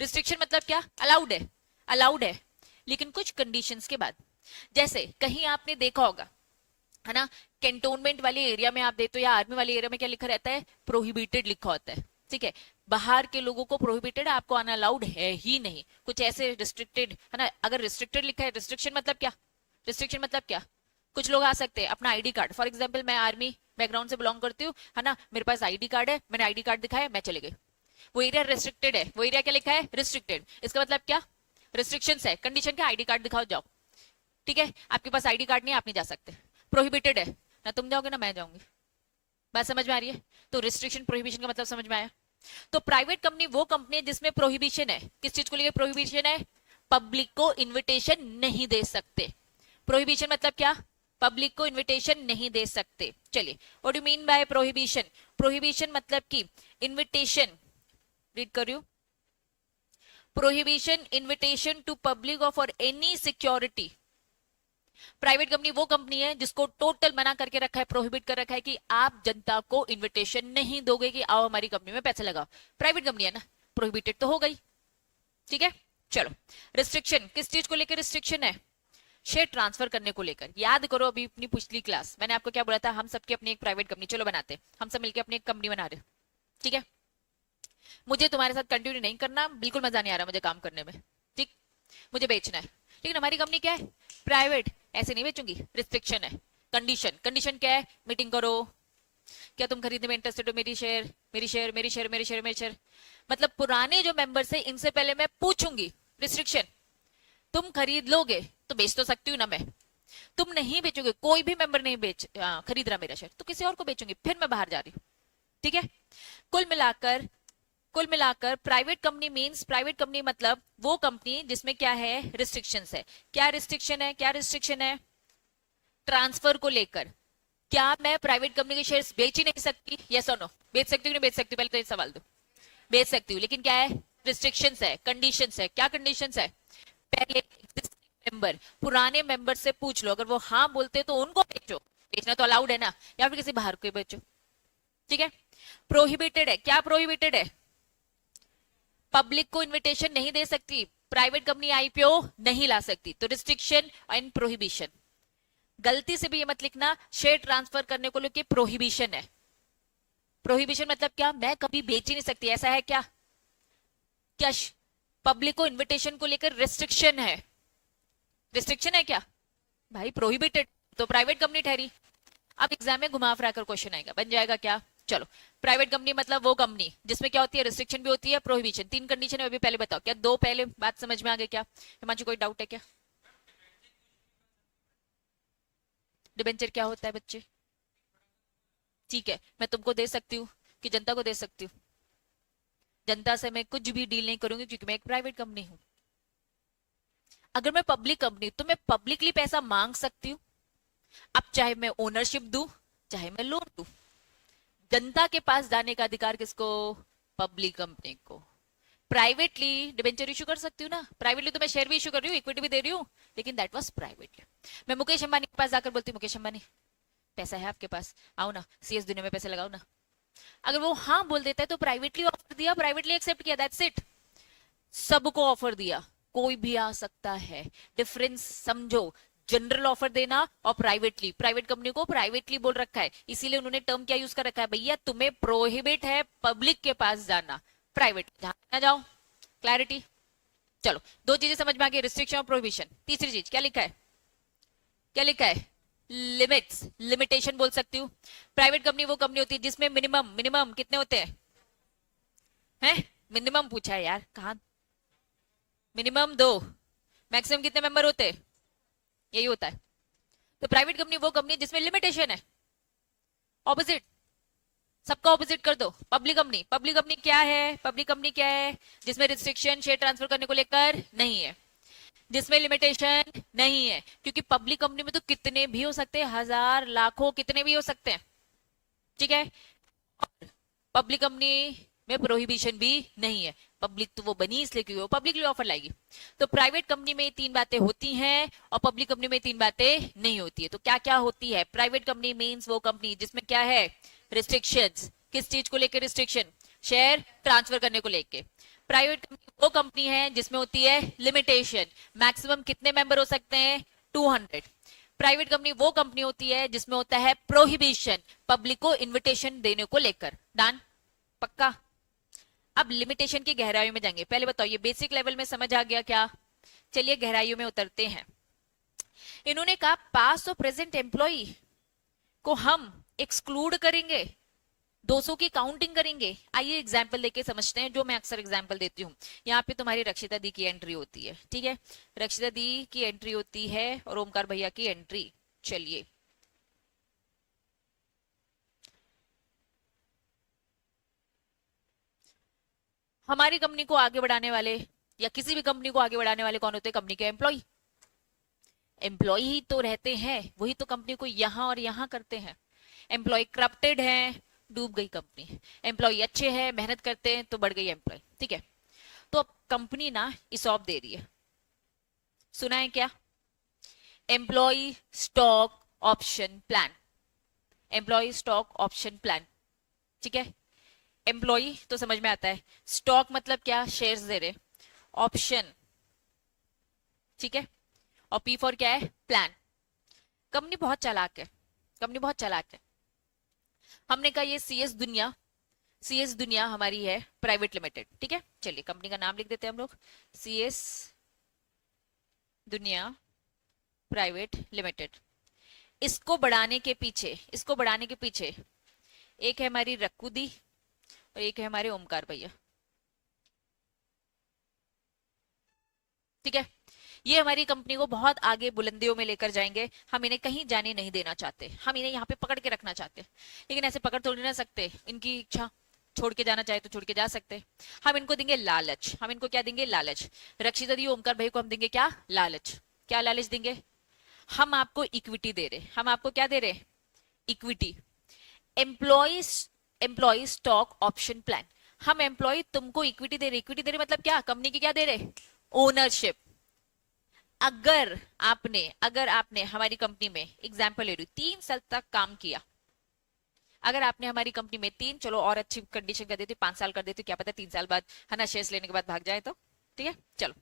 रिस्ट्रिक्शन मतलब क्या, अलाउड है, अलाउड है लेकिन कुछ कंडीशंस के बाद। जैसे कहीं आपने देखा होगा है ना, कैंटोनमेंट वाले एरिया में आप देखते हो या आर्मी वाले एरिया में क्या लिखा रहता है, प्रोहिबिटेड लिखा होता है, ठीक है। बाहर के लोगों को प्रोहिबिटेड, आपको आना अलाउड है ही नहीं, कुछ ऐसे रिस्ट्रिक्टेड है ना। अगर रिस्ट्रिक्टेड लिखा है, रिस्ट्रिक्शन मतलब क्या, रिस्ट्रिक्शन मतलब क्या, कुछ लोग आ सकते हैं अपना आईडी कार्ड, फॉर एग्जाम्पल मैं आर्मी बैकग्राउंड से बिलोंग करती हूँ है ना, मेरे पास आईडी कार्ड है, मैंने आईडी कार्ड दिखाया, मैं चले गई, वो एरिया रिस्ट्रिक्टेड है, वो एरिया क्या लिखा है, रिस्ट्रिक्टेड। इसका मतलब क्या, रिस्ट्रिक्शन है, कंडीशन क्या, आईडी कार्ड दिखाओ जाओ, ठीक है। आपके पास आईडी कार्ड नहीं है, आप नहीं जा सकते। प्रोहिबिटेड है, ना तुम जाओगे ना मैं जाऊंगी। बात समझ में आ रही है। तो रिस्ट्रिक्शन प्रोहिबिशन का मतलब समझ में आया। तो प्राइवेट कंपनी वो कंपनी है जिसमें प्रोहिबिशन है, किस चीज को लेकर प्रोहिबिशन है, पब्लिक को इन्विटेशन नहीं दे सकते। प्रोहिबिशन मतलब क्या, पब्लिक को इन्विटेशन नहीं दे सकते। चलिए what do mean by prohibition. Prohibition मतलब कि इन्विटेशन, रीड करियो, प्रोहिबिशन इन्विटेशन टू पब्लिक और for any security. Private company वो कंपनी है जिसको टोटल मना करके रखा है, प्रोहिबिट कर रखा है कि आप जनता को इन्विटेशन नहीं दोगे कि आओ हमारी कंपनी में पैसे लगाओ। प्राइवेट कंपनी है ना, प्रोहिबिटेड तो हो गई, ठीक है। चलो रिस्ट्रिक्शन किस चीज को लेकर रिस्ट्रिक्शन है, शेयर ट्रांसफर करने को लेकर। याद करो अभी अपनी पिछली क्लास मैंने आपको क्या बोला था, हम सबकी अपनी एक प्राइवेट कंपनी चलो बनाते, हम सब मिलकर अपनी एक कंपनी बना रहे, ठीक है। मुझे तुम्हारे साथ कंटिन्यू नहीं करना, बिल्कुल मजा नहीं आ रहा मुझे काम करने में, ठीक, मुझे बेचना है। लेकिन हमारी कंपनी क्या है, प्राइवेट, ऐसे नहीं बेचूंगी, रिस्ट्रिक्शन है। कंडीशन, कंडीशन क्या है, मीटिंग करो, क्या तुम खरीदने में इंटरेस्टेड हो, मेरी शेयर मेरी शेयर मेरी शेयर मेरी शेयर मेरी शेयर। मतलब पुराने जो मेंबर्स है इनसे पहले मैं पूछूंगी, रिस्ट्रिक्शन, तुम खरीद लोगे तो बेच तो सकती हूँ ना मैं, तुम नहीं बेचोगे, कोई भी मेंबर नहीं खरीद रहा मेरा शेयर, तो किसी और को बेचूंगी, फिर मैं बाहर जा रही हूँ, ठीक है। कुल मिलाकर, कुल मिलाकर private company means, private company मतलब वो कंपनी जिसमें क्या है, रिस्ट्रिक्शंस है। क्या रिस्ट्रिक्शन है, क्या रिस्ट्रिक्शन है, ट्रांसफर को लेकर। क्या मैं प्राइवेट कंपनी के शेयर्स बेच ही नहीं सकती, यस और नो, बेच सकती हूँ नहीं बेच सकती, पहले तो ये सवाल दो। बेच सकती हूँ, लेकिन क्या है, रिस्ट्रिक्शंस है, कंडीशंस है। क्या कंडीशंस है, पहले एग्जिस्टिंग मेंबर, पुराने मेंबर से पूछ लो, अगर वो हाँ बोलते तो उनको बेचो, बेचना तो अलाउड है ना, या फिर किसी बाहर को बेचो, ठीक है। प्रोहिबिटेड है, क्या प्रोहिबिटेड है, पब्लिक को इनविटेशन नहीं दे सकती, प्राइवेट कंपनी आईपीओ नहीं ला सकती, तो रिस्ट्रिक्शन एंड प्रोहिबिशन। गलती से भी ये मत लिखना शेयर ट्रांसफर करने को लेकर प्रोहिबिशन है। प्रोहिबिशन मतलब क्या, मैं कभी बेच ही नहीं सकती, ऐसा है क्या, क्या पब्लिक को इनविटेशन को लेकर रिस्ट्रिक्शन है, रिस्ट्रिक्शन है क्या भाई, प्रोहिबिटेड तो प्राइवेट कंपनी ठहरी। अब एग्जाम में घुमा फिरा कर क्वेश्चन आएगा, बन जाएगा क्या, चलो। प्राइवेट कंपनी मतलब वो कंपनी जिसमें क्या होती है, रिस्ट्रिक्शन भी होती है, प्रोहिबिशन, तीन कंडीशन है, अभी पहले बताओ, क्या दो पहले बात समझ में आ गई क्या, हिमांशु कोई डाउट है क्या। डिबेंचर क्या होता है बच्चे, ठीक है, मैं तुमको दे सकती हूँ कि जनता को दे सकती हूँ, जनता से मैं कुछ भी डील नहीं करूंगी क्योंकि मैं एक प्राइवेट कंपनी हूँ। अगर मैं पब्लिक कंपनी तो मैं पब्लिकली पैसा मांग सकती हूँ, अब चाहे मैं ओनरशिप दूं चाहे मैं लोन दूं, जनता के पास जाने का अधिकार किसको, पब्लिक कंपनी को। प्राइवेटली डिबेंचर इशू कर सकती हूँ ना, प्राइवेटली तो मैं शेयर भी इशू कर रही हूँ, इक्विटी भी दे रही हूँ, लेकिन दैट वाज प्राइवेट। मैं मुकेश अंबानी के पास जाकर बोलती हूँ, मुकेश अंबानी पैसा है आपके पास, आओ ना सीएस दुनिया में पैसे लगाओ ना, अगर वो हाँ बोल देता है तो प्राइवेटली ऑफर दिया, प्राइवेटली एक्सेप्ट किया, दैट्स इट। सबको ऑफर दिया, कोई भी आ सकता है। डिफरेंस समझो, जनरल ऑफर देना और प्राइवेटली, प्राइवेट कंपनी को प्राइवेटली बोल रखा है, इसीलिए उन्होंने टर्म क्या यूज कर रखा है, भैया तुम्हें प्रोहिबिट है पब्लिक के पास जाना, प्राइवेट जहां ना जाओ। क्लैरिटी? चलो, दो चीजें समझ में आ गई, रिस्ट्रिक्शन और प्रोहिबिशन। तीसरी चीज क्या लिखा है, क्या लिखा है, लिमिट्स, लिमिटेशन बोल सकती हूँ। प्राइवेट कंपनी वो कंपनी होती है जिसमें मिनिमम, मिनिमम कितने होते हैं, हैं? मिनिमम पूछा है यार, कहा मिनिमम दो, मैक्सिमम कितने मेंबर होते हैं, यही होता है। तो प्राइवेट कंपनी वो कंपनी जिसमें लिमिटेशन है, ऑपोजिट, सबका ऑपोजिट कर दो। पब्लिक कंपनी, पब्लिक कंपनी क्या है, पब्लिक कंपनी क्या है, जिसमें रिस्ट्रिक्शन शेयर ट्रांसफर करने को लेकर नहीं है, जिसमें लिमिटेशन नहीं है, क्योंकि पब्लिक कंपनी में तो कितने भी हो सकते हैं, हजार लाखों कितने भी हो सकते हैं, ठीक है। पब्लिक कंपनी में प्रोहिबिशन भी नहीं है, पब्लिक तो वो बनी इसलिए क्योंकि वो पब्लिकली ऑफर लाएगी। तो प्राइवेट कंपनी में तीन बातें होती हैं और पब्लिक कंपनी में तीन बातें नहीं होती है। तो क्या क्या होती है, प्राइवेट कंपनी मींस वो कंपनी जिसमें क्या है, रिस्ट्रिक्शंस, किस चीज को लेकर रिस्ट्रिक्शन, शेयर ट्रांसफर करने को लेकर। प्राइवेट कंपनी वो कंपनी है जिसमें होती है लिमिटेशन, मैक्सिमम कितने मेंबर हो सकते हैं, 200। प्राइवेट कंपनी वो कंपनी होती है जिसमें होता है प्रोहिबिशन, पब्लिक को इन्विटेशन देने को लेकर। डन? पक्का? अब लिमिटेशन की गहराइयों में जाएंगे, पहले बताओ ये बेसिक लेवल में समझ आ गया क्या? चलिए गहराइयों में उतरते हैं। इन्होंने कहा पास्ट और प्रेजेंट एम्प्लॉय को हम एक्सक्लूड करेंगे, 200 की काउंटिंग करेंगे। आइए एग्जाम्पल देके समझते हैं, जो मैं अक्सर एग्जाम्पल देती हूँ। यहाँ पे तुम्हारी रक्षिता दी की एंट्री होती है, ठीक है, रक्षिता दी की एंट्री होती है और ओमकार भैया की एंट्री। चलिए हमारी कंपनी को आगे बढ़ाने वाले या किसी भी कंपनी को आगे बढ़ाने वाले कौन होते हैं, कंपनी के एम्प्लॉय। एम्प्लॉय ही तो रहते हैं, वही तो कंपनी को यहाँ और यहाँ करते हैं। एम्प्लॉय करप्टेड है, डूब गई कंपनी। एम्प्लॉय अच्छे हैं, मेहनत करते हैं, तो बढ़ गई एम्प्लॉय, ठीक है। तो अब कंपनी ना इसॉप दे रही है, सुना है क्या, employ stock option plan, employ stock option plan, ठीक है। एम्प्लॉय तो समझ में आता है, स्टॉक मतलब क्या, शेयर्स दे रहे, ऑप्शन, ठीक है, और पी फॉर क्या है, प्लान। कंपनी बहुत चालाक है, कंपनी बहुत चालाक है। हमने कहा ये सीएस दुनिया, सीएस दुनिया हमारी है प्राइवेट लिमिटेड, ठीक है। चलिए कंपनी का नाम लिख देते हैं हम लोग, सीएस दुनिया प्राइवेट लिमिटेड। इसको बढ़ाने के पीछे, इसको बढ़ाने के पीछे एक है हमारी रक्कू दी और एक है हमारे ओमकार भैया, ठीक है। ये हमारी कंपनी को बहुत आगे बुलंदियों में लेकर जाएंगे, हम इन्हें कहीं जाने नहीं देना चाहते, हम इन्हें यहाँ पे पकड़ के रखना चाहते हैं। लेकिन ऐसे पकड़ थोड़ी ना सकते, इनकी इच्छा, छोड़ के जाना चाहे तो छोड़ के जा सकते। हम इनको देंगे लालच, हम इनको क्या देंगे, लालच। रक्षिता दी ओमकार भाई को हम देंगे क्या, लालच। क्या लालच देंगे, हम आपको इक्विटी दे रहे, हम आपको क्या दे रहे, equity. Employees, employ stock option plan, हम एम्प्लॉय तुमको इक्विटी दे रहे, इक्विटी दे रहे मतलब क्या, कंपनी की क्या दे रहे, ओनरशिप। अगर आपने हमारी कंपनी में एग्जाम्पल ले रही 3 साल तक काम किया, अगर आपने हमारी कंपनी में तीन, चलो और अच्छी कंडीशन कर देती, 5 साल कर देती, क्या पता 3 साल बाद है ना शेयर्स लेने के बाद भाग जाए तो, ठीक है। चलो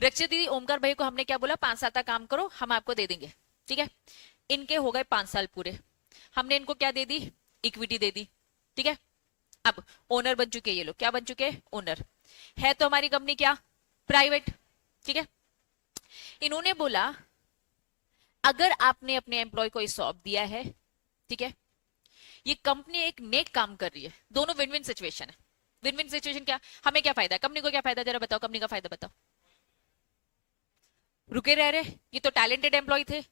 रक्षित दीदी ओमकार भाई को हमने क्या बोला, 5 साल तक काम करो हम आपको दे देंगे, ठीक है। इनके हो गए 5 साल पूरे, हमने इनको क्या दे दी, इक्विटी दे दी, ठीक है। अब ओनर बन चुके ये लोग, क्या बन चुके, ओनर है। तो हमारी कंपनी क्या, प्राइवेट, ठीक है। इन्होंने बोला अगर आपने अपने एम्प्लॉय को सौंप दिया है, ठीक है, ये कंपनी एक नेक काम कर रही है, दोनों विन विन सिचुएशन है। विन विन सिचुएशन क्या, हमें क्या फायदा, कंपनी को क्या फायदा, जरा बताओ कंपनी का फायदा बताओ। रुके रह रहे, ये तो टैलेंटेड एम्प्लॉय थे,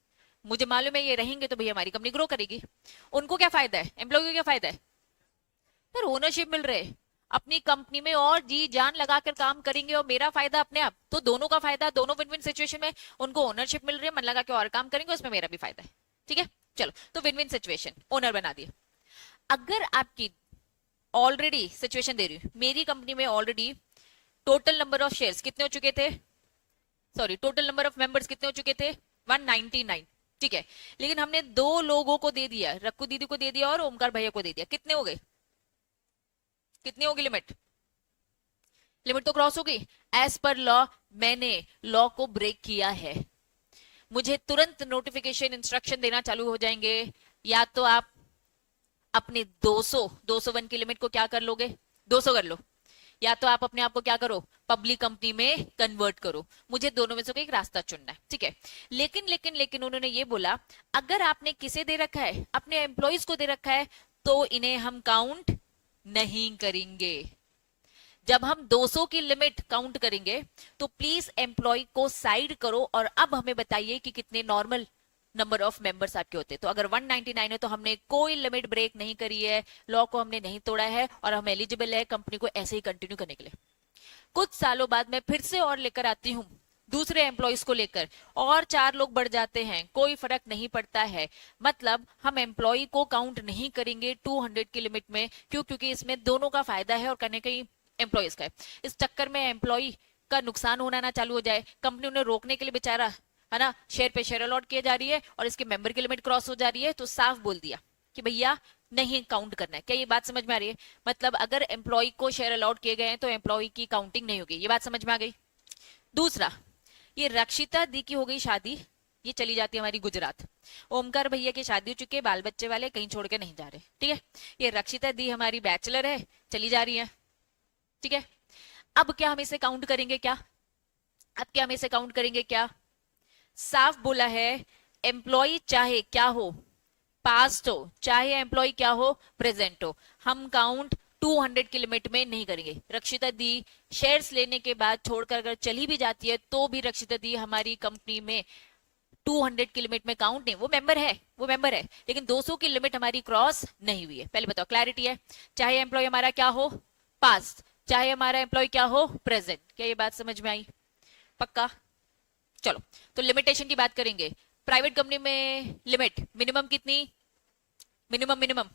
मुझे मालूम है ये रहेंगे तो भैया हमारी कंपनी ग्रो करेगी। उनको क्या फायदा है, एम्प्लॉय को क्या फायदा है, यार ओनरशिप मिल रहे, अपनी कंपनी में और जी जान लगाकर काम करेंगे और मेरा फायदा अपने आप, तो दोनों का फायदा, दोनों विन विन सिचुएशन में। उनको ओनरशिप मिल रही है, मन लगा के और काम करेंगे, उसमें मेरा भी फायदा है, ठीक है। चलो तो विन विन सिचुएशन, ओनर बना दिए। अगर आपकी ऑलरेडी सिचुएशन दे रही हूँ, मेरी कंपनी में already total number of shares कितने हो चुके थे, sorry total number of members कितने हो चुके थे, 199, ठीक है। लेकिन हमने दो लोगों को दे दिया, रक्कू दीदी को दे दिया और ओमकार भैया को दे दिया, कितने हो गए, कितनी होगी लिमिट, लिमिट तो क्रॉस हो गई। एज पर लॉ मैंने लॉ को ब्रेक किया है, मुझे तुरंत नोटिफिकेशन इंस्ट्रक्शन देना चालू हो जाएंगे। या तो आप अपने 201 की लिमिट को क्या कर लोगे, 200 कर लो, या तो आप अपने आप को क्या करो, पब्लिक कंपनी में कन्वर्ट करो। मुझे दोनों में से कोई एक रास्ता चुनना है, ठीक है। लेकिन लेकिन लेकिन उन्होंने ये बोला, अगर आपने किसे दे रखा है, अपने एम्प्लॉइज को दे रखा है, तो इन्हें हम काउंट नहीं करेंगे। जब हम 200 की लिमिट काउंट करेंगे तो प्लीज एम्प्लॉय को साइड करो और अब हमें बताइए कि कितने नॉर्मल नंबर ऑफ मेंबर्स आपके होते हैं। तो अगर 199 है तो हमने कोई लिमिट ब्रेक नहीं करी है, लॉ को हमने नहीं तोड़ा है और हम एलिजिबल है कंपनी को ऐसे ही कंटिन्यू करने के लिए। कुछ सालों बाद मैं फिर से और लेकर आती हूँ दूसरे एम्प्लॉयज को लेकर, और 4 लोग बढ़ जाते हैं, कोई फर्क नहीं पड़ता है। मतलब हम एम्प्लॉय को काउंट नहीं करेंगे 200 की लिमिट में। क्यों? क्योंकि इसमें दोनों का फायदा है और कहीं कहीं एम्प्लॉयज का है। इस चक्कर में एम्प्लॉय का नुकसान होना ना चालू हो जाए, कंपनी उन्हें रोकने के लिए बेचारा है ना शेयर पे शेयर अलॉट किया जा रही है और इसके मेंबर की लिमिट क्रॉस हो जा रही है, तो साफ बोल दिया कि भैया नहीं काउंट करना है। क्या ये बात समझ में आ रही है? मतलब अगर एम्प्लॉय को शेयर अलॉट किए गए हैं तो एम्प्लॉय की काउंटिंग नहीं होगी। ये बात समझ में आ गई? दूसरा, ये रक्षिता दी की हो गई शादी, ये चली जाती है हमारी गुजरात। ओमकार भैया की शादी हो चुकी है, बाल बच्चे वाले, कहीं छोड़ के नहीं जा रहे, ठीक है। ये रक्षिता दी हमारी बैचलर है, चली जा रही है, ठीक है। अब क्या हम इसे काउंट करेंगे क्या? अब क्या हम इसे काउंट करेंगे क्या? साफ बोला है, एम्प्लॉय चाहे क्या हो, पास्ट हो, चाहे एम्प्लॉय क्या हो, प्रेजेंट हो, हम काउंट 200 की लिमिट में नहीं करेंगे। रक्षिता दी शेयर्स लेने के बाद छोड़कर अगर चली भी जाती है तो भी रक्षिता दी हमारी कंपनी में 200 की लिमिट में काउंट नहीं। वो मेंबर है, वो मेंबर है, लेकिन 200 की लिमिट हमारी क्रॉस नहीं हुई है। पहले बताओ, क्लैरिटी है? चाहे एम्प्लॉय हमारा क्या हो, पास्ट, चाहे हमारा एम्प्लॉय क्या हो, प्रेजेंट। क्या ये बात समझ में आई? पक्का? चलो, तो लिमिटेशन की बात करेंगे। प्राइवेट कंपनी में लिमिट मिनिमम कितनी, मिनिमम मिनिमम,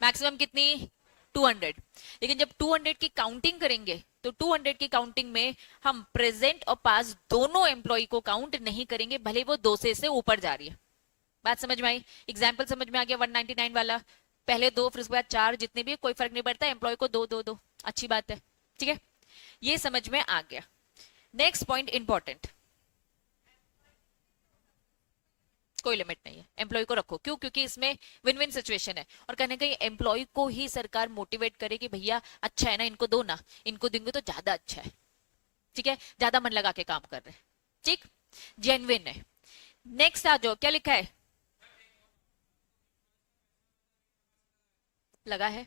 मैक्सिमम कितनी, 200। लेकिन जब 200 की काउंटिंग करेंगे तो 200 की काउंटिंग में हम प्रेजेंट और पास दोनों एम्प्लॉय को काउंट नहीं करेंगे, भले वो 2 से ऊपर जा रही है। बात समझ में आई? एग्जाम्पल समझ में आ गया? 199 वाला, पहले 2 फिर उसके बाद 4, जितने भी कोई फर्क नहीं पड़ता, एम्प्लॉय को 2 2 2, अच्छी बात है, ठीक है। ये समझ में आ गया। नेक्स्ट पॉइंट इंपॉर्टेंट, कोई लिमिट नहीं है, एम्प्लॉय को रखो। क्यों? क्योंकि इसमें विन विन सिचुएशन है और कहीं ना कहीं एम्प्लॉय को ही सरकार मोटिवेट करे कि भैया अच्छा है ना, इनको दो ना, इनको देंगे तो ज्यादा अच्छा है, ठीक है, ज्यादा मन लगा के काम कर रहे हैं, ठीक, जेन्युइन है। नेक्स्ट आ जाओ, क्या लिखा है? लगा है,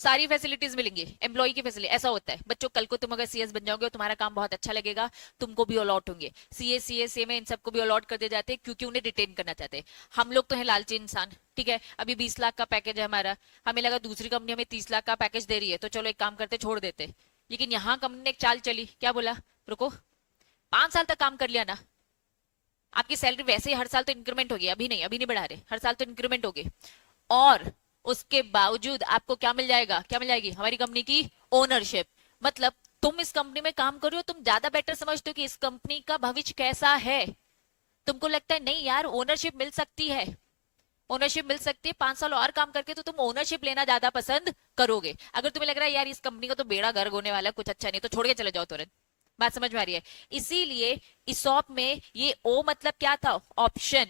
सारी फैसिलिटीज मिलेंगी एम्प्लॉय की फैसिलिटी। ऐसा होता है बच्चों, कल को तुम अगर सीएस बन जाओगे, तुम्हारा काम बहुत अच्छा लगेगा, तुमको भी अलॉट होंगे सीए सीएसए में, इन सबको भी अलॉट कर दिए जाते हैं क्योंकि उन्हें डिटेन करना चाहते हैं। हम लोग तो हैं लालची इंसान, ठीक है। अभी 20 लाख का पैकेज है हमारा, हमें लगा दूसरी कंपनी हमें 30 लाख का पैकेज दे रही है तो चलो एक काम करते छोड़ देते। लेकिन यहाँ कंपनी ने एक चाल चली, क्या बोला, रुको 5 साल तक काम कर लिया ना, आपकी सैलरी वैसे ही हर साल तो इंक्रीमेंट होगी, अभी नहीं, अभी नहीं बढ़ा रहे, हर साल तो इंक्रीमेंट होगी, और उसके बावजूद आपको क्या मिल जाएगा, क्या मिल जाएगी, हमारी कंपनी की ओनरशिप। मतलब तुम इस कंपनी में काम कर रहे हो, तुम ज्यादा बेटर समझते हो कि इस कंपनी का भविष्य कैसा है, तुमको लगता है नहीं यार ओनरशिप मिल सकती है, ओनरशिप मिल सकती है, 5 साल और काम करके तो तुम ओनरशिप लेना ज्यादा पसंद करोगे। अगर तुम्हें लग रहा है यार इस कंपनी का तो बेड़ा गर्क होने वाला है, कुछ अच्छा नहीं, तो छोड़ के चले जाओ तुरंत। बात समझ में आ रही है? इसीलिए इसॉप में ये ओ मतलब क्या था, ऑप्शन।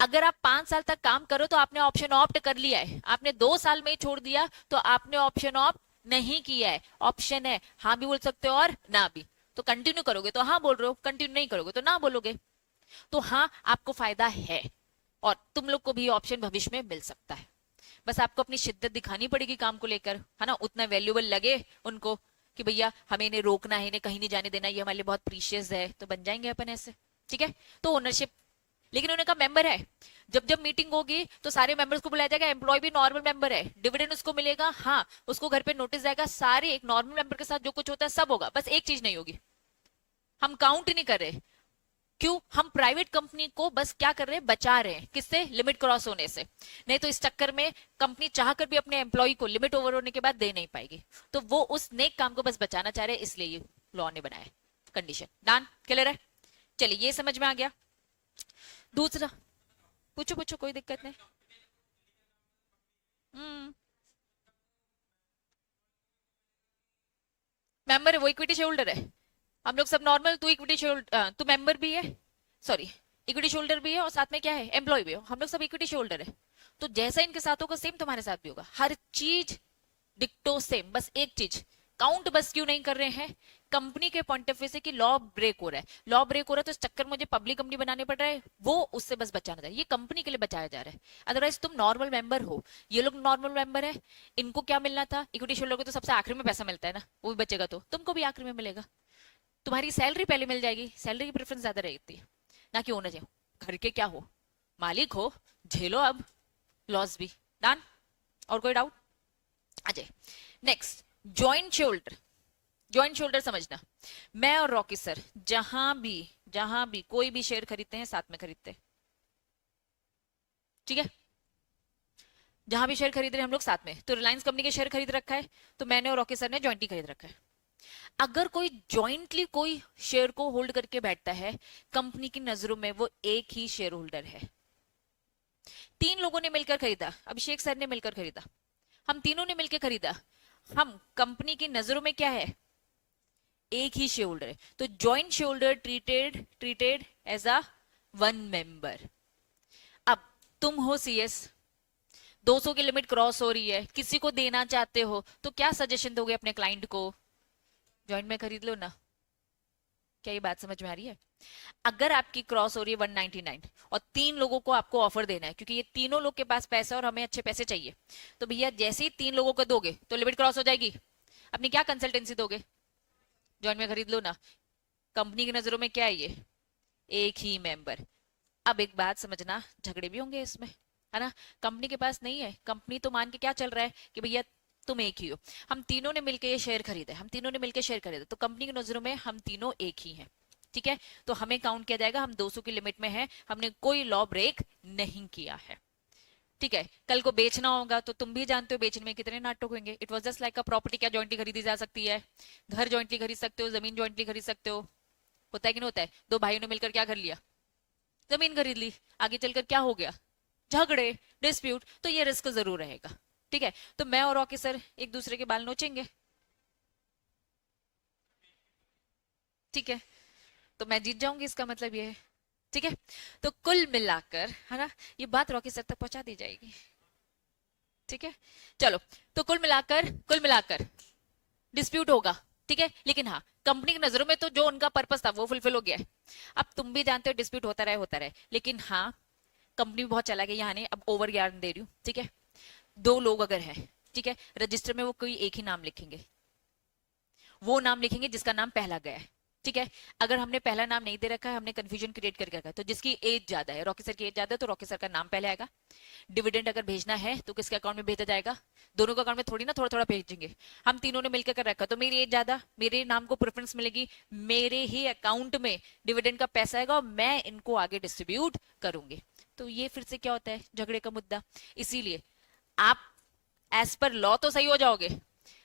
अगर आप 5 साल तक काम करो तो आपने ऑप्शन ऑप्ट कर लिया है, आपने 2 साल में ही छोड़ दिया तो आपने ऑप्शन ऑप्ट नहीं किया है। ऑप्शन है, हाँ भी बोल सकते हो और ना भी। तो कंटिन्यू करोगे तो हाँ बोल रहे हो, कंटिन्यू नहीं करोगे तो ना बोलोगे। तो हाँ आपको फायदा है और तुम लोग को भी ऑप्शन भविष्य में मिल सकता है। बस आपको अपनी शिद्दत दिखानी पड़ेगी काम को लेकर, है ना, उतना वैल्यूबल लगे उनको कि भैया हमें इन्हें रोकना है, इन्हें कहीं नहीं जाने देना, ये हमारे लिए बहुत प्रीशियस है, तो बन जाएंगे अपन ऐसे, ठीक है। तो ओनरशिप, लेकिन उनका मेंबर है, जब जब मीटिंग होगी तो सारे मेंबर्स को बुलाया जाएगा, एम्प्लॉय भी नॉर्मल मेंबर है, डिविडेंड उसको मिलेगा, हाँ उसको घर पे नोटिस जाएगा, सारे एक नॉर्मल मेंबर के साथ जो कुछ होता है सब होगा, बस एक चीज नहीं होगी, हम काउंट नहीं कर रहे। क्यों? हम प्राइवेट कंपनी को बस क्या कर रहे हैं, बचा रहे हैं, किससे, लिमिट क्रॉस होने से। नहीं तो इस चक्कर में कंपनी चाहकर भी अपने एम्प्लॉय को लिमिट ओवर होने के बाद दे नहीं पाएगी, तो वो उस नेक काम को बस बचाना चाह रहे हैं, इसलिए ये लॉ ने बनाया कंडीशन। डन, क्लियर है? चलिए ये समझ में आ गया। दूसरा पूछो पूछो, कोई दिक्कत नहीं। हम्म मेंबर है वो इक्विटी शेयर होल्डर है। हम लोग सब नॉर्मल, तू इक्विटी शेयर, तू मेंबर भी है, सॉरी इक्विटी शेयर होल्डर भी है और साथ में क्या है, एम्प्लॉय भी हो, हम लोग सब इक्विटी शेयर होल्डर है। तो जैसा इनके साथ होगा सेम तुम्हारे साथ भी होगा, हर चीज डिक्टो सेम। बस एक चीज काउंट बस क्यों नहीं कर रहे हैं, कंपनी के पॉइंट ऑफ व्यू से कि लॉ ब्रेक हो रहा है, लॉ ब्रेक हो रहा है तो इस चक्कर में मुझे पब्लिक कंपनी बनाने पड़ रहा है, वो उससे बस बचाना चाहिए, ये कंपनी के लिए बचाया जा रहा है। अदरवाइज तुम नॉर्मल मेंबर हो, ये लोग नॉर्मल मेंबर है, इनको क्या मिलना था, इक्विटी शेयर को तो सबसे आखिरी में पैसा मिलता है ना, वो भी बचेगा तो तुमको भी आखिरी में मिलेगा। तुम्हारी सैलरी पहले मिल जाएगी, सैलरी की प्रेफरेंस ज्यादा रहती है ना कि ओनर चाहिए। घर के क्या हो, मालिक हो, झेलो अब लॉस भी। डन? और कोई doubt? Ajay, next joint shoulder. Joint shoulder समझना, मैं और रॉकी सर जहां भी कोई भी शेयर खरीदते हैं साथ में खरीदते हैं, ठीक है? जहां भी शेयर खरीद रहे हैं हम लोग साथ में, तो रिलायंस कंपनी के शेयर खरीद रखा है तो मैंने और रॉकी सर ने जॉइंटली खरीद रखा है। अगर कोई जॉइंटली कोई शेयर को होल्ड करके बैठता है, कंपनी की नजरों में वो एक ही शेयर होल्डर है। तीन लोगों ने मिलकर खरीदा, अभिषेक सर ने मिलकर खरीदा, हम तीनों ने मिलकर खरीदा, हम कंपनी की नजरों में क्या है, एक ही शेयर होल्डर है। तो joint shareholder treated as a one member. अब तुम हो सीएस, 200 की लिमिट क्रॉस हो रही है, किसी को देना चाहते हो तो क्या सजेशन दोगे अपने क्लाइंट को, जॉइंट में खरीद लो ना। क्या ये बात समझ में आ रही है? अगर आपकी क्रॉस हो रही है 199 और तीन लोगों को आपको ऑफर देना है, क्योंकि ये तीनों लोग के पास पैसा और हमें अच्छे पैसे चाहिए, तो भैया जैसे ही तीन लोगों को दोगे तो लिमिट क्रॉस हो जाएगी, अपनी क्या कंसल्टेंसी दोगे, जॉइंट में खरीद लो ना। कंपनी की नजरों में क्या है, ये एक ही मेंबर। अब एक बात समझना, झगड़े भी होंगे इसमें, है ना? कंपनी के पास नहीं है, कंपनी तो मान के क्या चल रहा है कि भैया तुम एक ही हो, हम तीनों ने मिलकर ये शेयर खरीदे, हम तीनों ने मिलकर शेयर खरीदे, तो कंपनी की नजरों में हम तीनों एक ही हैं, ठीक है? तो हमें काउंट किया जाएगा, हम 200 की लिमिट में हैं, हमने कोई लॉ ब्रेक नहीं किया है, ठीक है? कल को बेचना होगा तो तुम भी जानते हो बेचने में कितने नाटक होंगे। It was just like a property, क्या जॉइंटली खरीदी जा सकती है, घर जॉइंटली खरीद सकते हो, जमीन जॉइंटली खरीद सकते हो, होता है कि नहीं होता है? दो भाइयों ने मिलकर क्या कर लिया, जमीन खरीद ली, आगे चलकर क्या हो गया, झगड़े, डिस्प्यूट, तो ये रिस्क जरूर रहेगा, ठीक है? तो मैं और रॉकी सर एक दूसरे के बाल नोचेंगे, ठीक है? तो मैं जीत जाऊंगी, इसका मतलब ये है, ठीक है? तो कुल मिलाकर, है ना, ये बात रॉकी सर तक पहुंचा दी जाएगी, ठीक है? चलो, तो कुल मिलाकर डिस्प्यूट होगा, ठीक है, लेकिन हाँ, कंपनी की नजरों में तो जो उनका पर्पस था वो फुलफिल हो गया है। अब तुम भी जानते हो डिस्प्यूट होता रहे, लेकिन हाँ, कंपनी भी बहुत चला गया, यहाँ नहीं अब ओवर ज्ञान दे रही हूँ, ठीक है? दो लोग अगर है, ठीक है, रजिस्टर में वो कोई एक ही नाम लिखेंगे, वो नाम लिखेंगे जिसका नाम पहला गया है, ठीक है? अगर हमने पहला नाम नहीं दे रखा है, हमने कंफ्यूजन क्रिएट करके रखा है, तो जिसकी एज ज्यादा है, रॉकी सर की एज ज्यादा है तो रॉकी सर का नाम पहले आएगा। डिविडेंड अगर भेजना है तो किसके अकाउंट में भेजा जाएगा, दोनों के अकाउंट में थोड़ी ना थोड़ा थोड़ा भेजेंगे, हम तीनों ने मिलकर कर रखा, तो मेरी एज ज्यादा, मेरे नाम को प्रेफरेंस मिलेगी, मेरे ही अकाउंट में डिविडेंड का पैसा आएगा और मैं इनको आगे डिस्ट्रीब्यूट करूंगी। तो ये फिर से क्या होता है, झगड़े का मुद्दा। इसीलिए आप एज पर लॉ तो सही हो जाओगे,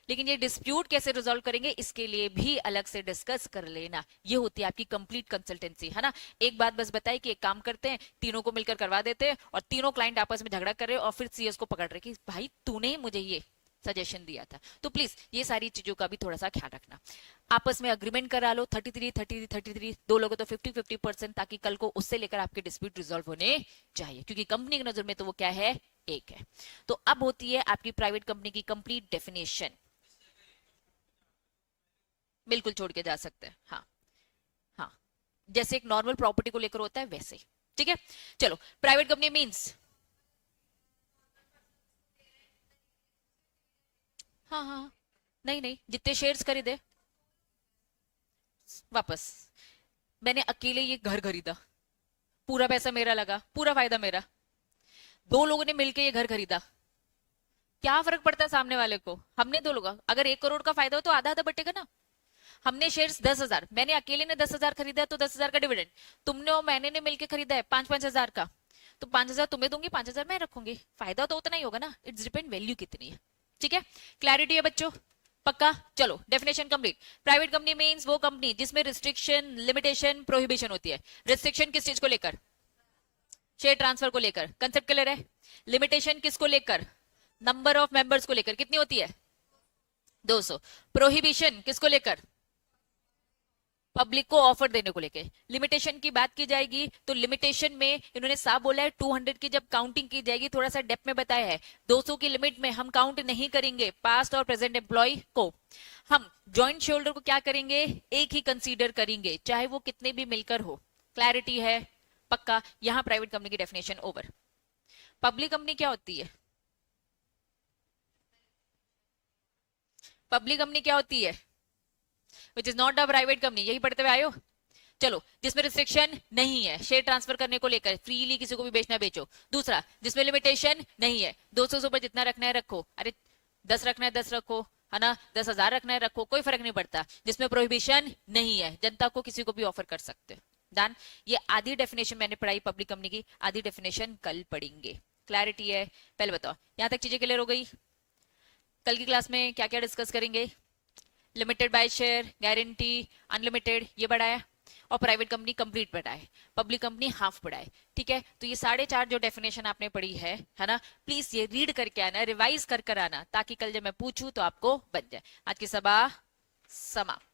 लेकिन ये डिस्प्यूट कैसे रिजॉल्व करेंगे इसके लिए भी अलग से डिस्कस कर लेना, ये होती है आपकी कंप्लीट कंसल्टेंसी, है ना? एक बात बस बताई कि एक काम करते हैं, तीनों को मिलकर करवा देते हैं और तीनों क्लाइंट आपस में झगड़ा कर रहे हैं और फिर सीएस को पकड़ रहे कि भाई तूने ही मुझे ये सजेशन दिया था। तो प्लीज ये सारी चीजों का भी थोड़ा सा ख्याल रखना, आपस में अग्रीमेंट करा लो, 33 दो लोगों तो 50-50%, ताकि कल को उससे लेकर आपके डिस्प्यूट रिजॉल्व होने चाहिए, क्योंकि कंपनी की नजर में तो वो क्या है, एक है। तो अब होती है आपकी प्राइवेट कंपनी की कंप्लीट डेफिनेशन, बिल्कुल छोड़ के जा सकते हैं, हाँ हाँ, जैसे एक नॉर्मल प्रॉपर्टी को लेकर होता है वैसे ही, ठीक है? चलो, प्राइवेट कंपनी मींस, हाँ हाँ हाँ, नहीं नहीं, जितने शेयर्स खरीदे वापस, मैंने अकेले ये घर खरीदा, पूरा पैसा मेरा लगा, पूरा फायदा मेरा, दो लोगों ने मिलकर ये घर खरीदा, क्या फर्क पड़ता है सामने वाले को, हमने दो लोग, अगर 1 करोड़ का फायदा हो तो आधा आधा बटेगा ना। हमने शेयर्स 10,000, मैंने अकेले ने 10,000 खरीदा है तो 10,000 का डिविडेंड, तुमने और मैंने ने मिलकर खरीदा है 5-5 हजार का, तो 5,000 तुम्हें दूंगी, 5,000 मैं रखूंगी, फायदा तो उतना ही होगा ना, इट्स डिपेंड वैल्यू कितनी है, ठीक है? क्लैरिटी है बच्चों, पक्का? चलो, definition complete. Private company means वो कंपनी जिसमें रिस्ट्रिक्शन, लिमिटेशन, प्रोहिबिशन होती है। रिस्ट्रिक्शन किस चीज को लेकर, शेयर ट्रांसफर को लेकर, कंसेप्ट क्लियर है? लिमिटेशन किसको लेकर, नंबर ऑफ मेंबर्स को लेकर, कितनी होती है, 200। प्रोहिबिशन किसको लेकर? पब्लिक को ऑफर देने को लेके। लिमिटेशन की बात की जाएगी तो लिमिटेशन में इन्होंने साफ बोला है 200 की जब काउंटिंग की जाएगी, थोड़ा सा डेप्थ में बताया है, 200 की लिमिट में हम काउंट नहीं करेंगे पास्ट और प्रेजेंट एम्प्लॉय को। हम जॉइंट शेयर होल्डर को क्या करेंगे? एक ही कंसीडर करेंगे, चाहे वो कितने भी मिलकर हो। क्लैरिटी है? पक्का? यहां प्राइवेट कंपनी की डेफिनेशन ओवर। पब्लिक कंपनी क्या होती है? पब्लिक कंपनी क्या होती है? Which is not a private company, यही पढ़ते हुए आयो। चलो, जिसमें रिस्ट्रिक्शन नहीं है शेयर ट्रांसफर करने को लेकर, फ्रीली किसी को भी बेचना बेचो। दूसरा, जिसमें लिमिटेशन नहीं है, 200 से ऊपर जितना रखना है रखो, अरे 10 रखना है 10 रखो, है ना, 10,000 रखना है रखो, कोई फर्क नहीं पड़ता। जिसमें प्रोहिबिशन नहीं है, जनता को किसी को भी ऑफर कर सकते हो। डन। ये आधी डेफिनेशन मैंने पढ़ाई पब्लिक कंपनी की, आधी डेफिनेशन कल पढ़ेंगे। क्लैरिटी है? पहले बताओ, यहां तक चीजें क्लियर हो गई? कल की क्लास में क्या क्या डिस्कस करेंगे? Limited by share, guarantee, unlimited, ये पढ़ा है, और प्राइवेट कंपनी कंप्लीट पढ़ा है, पब्लिक कंपनी हाफ पढ़ा है। ठीक है, तो ये 4.5 जो डेफिनेशन आपने पढ़ी है ना, प्लीज ये रीड करके आना, रिवाइज कर आना, ताकि कल जब मैं पूछूं तो आपको बन जाए। आज की सभा समाप्त।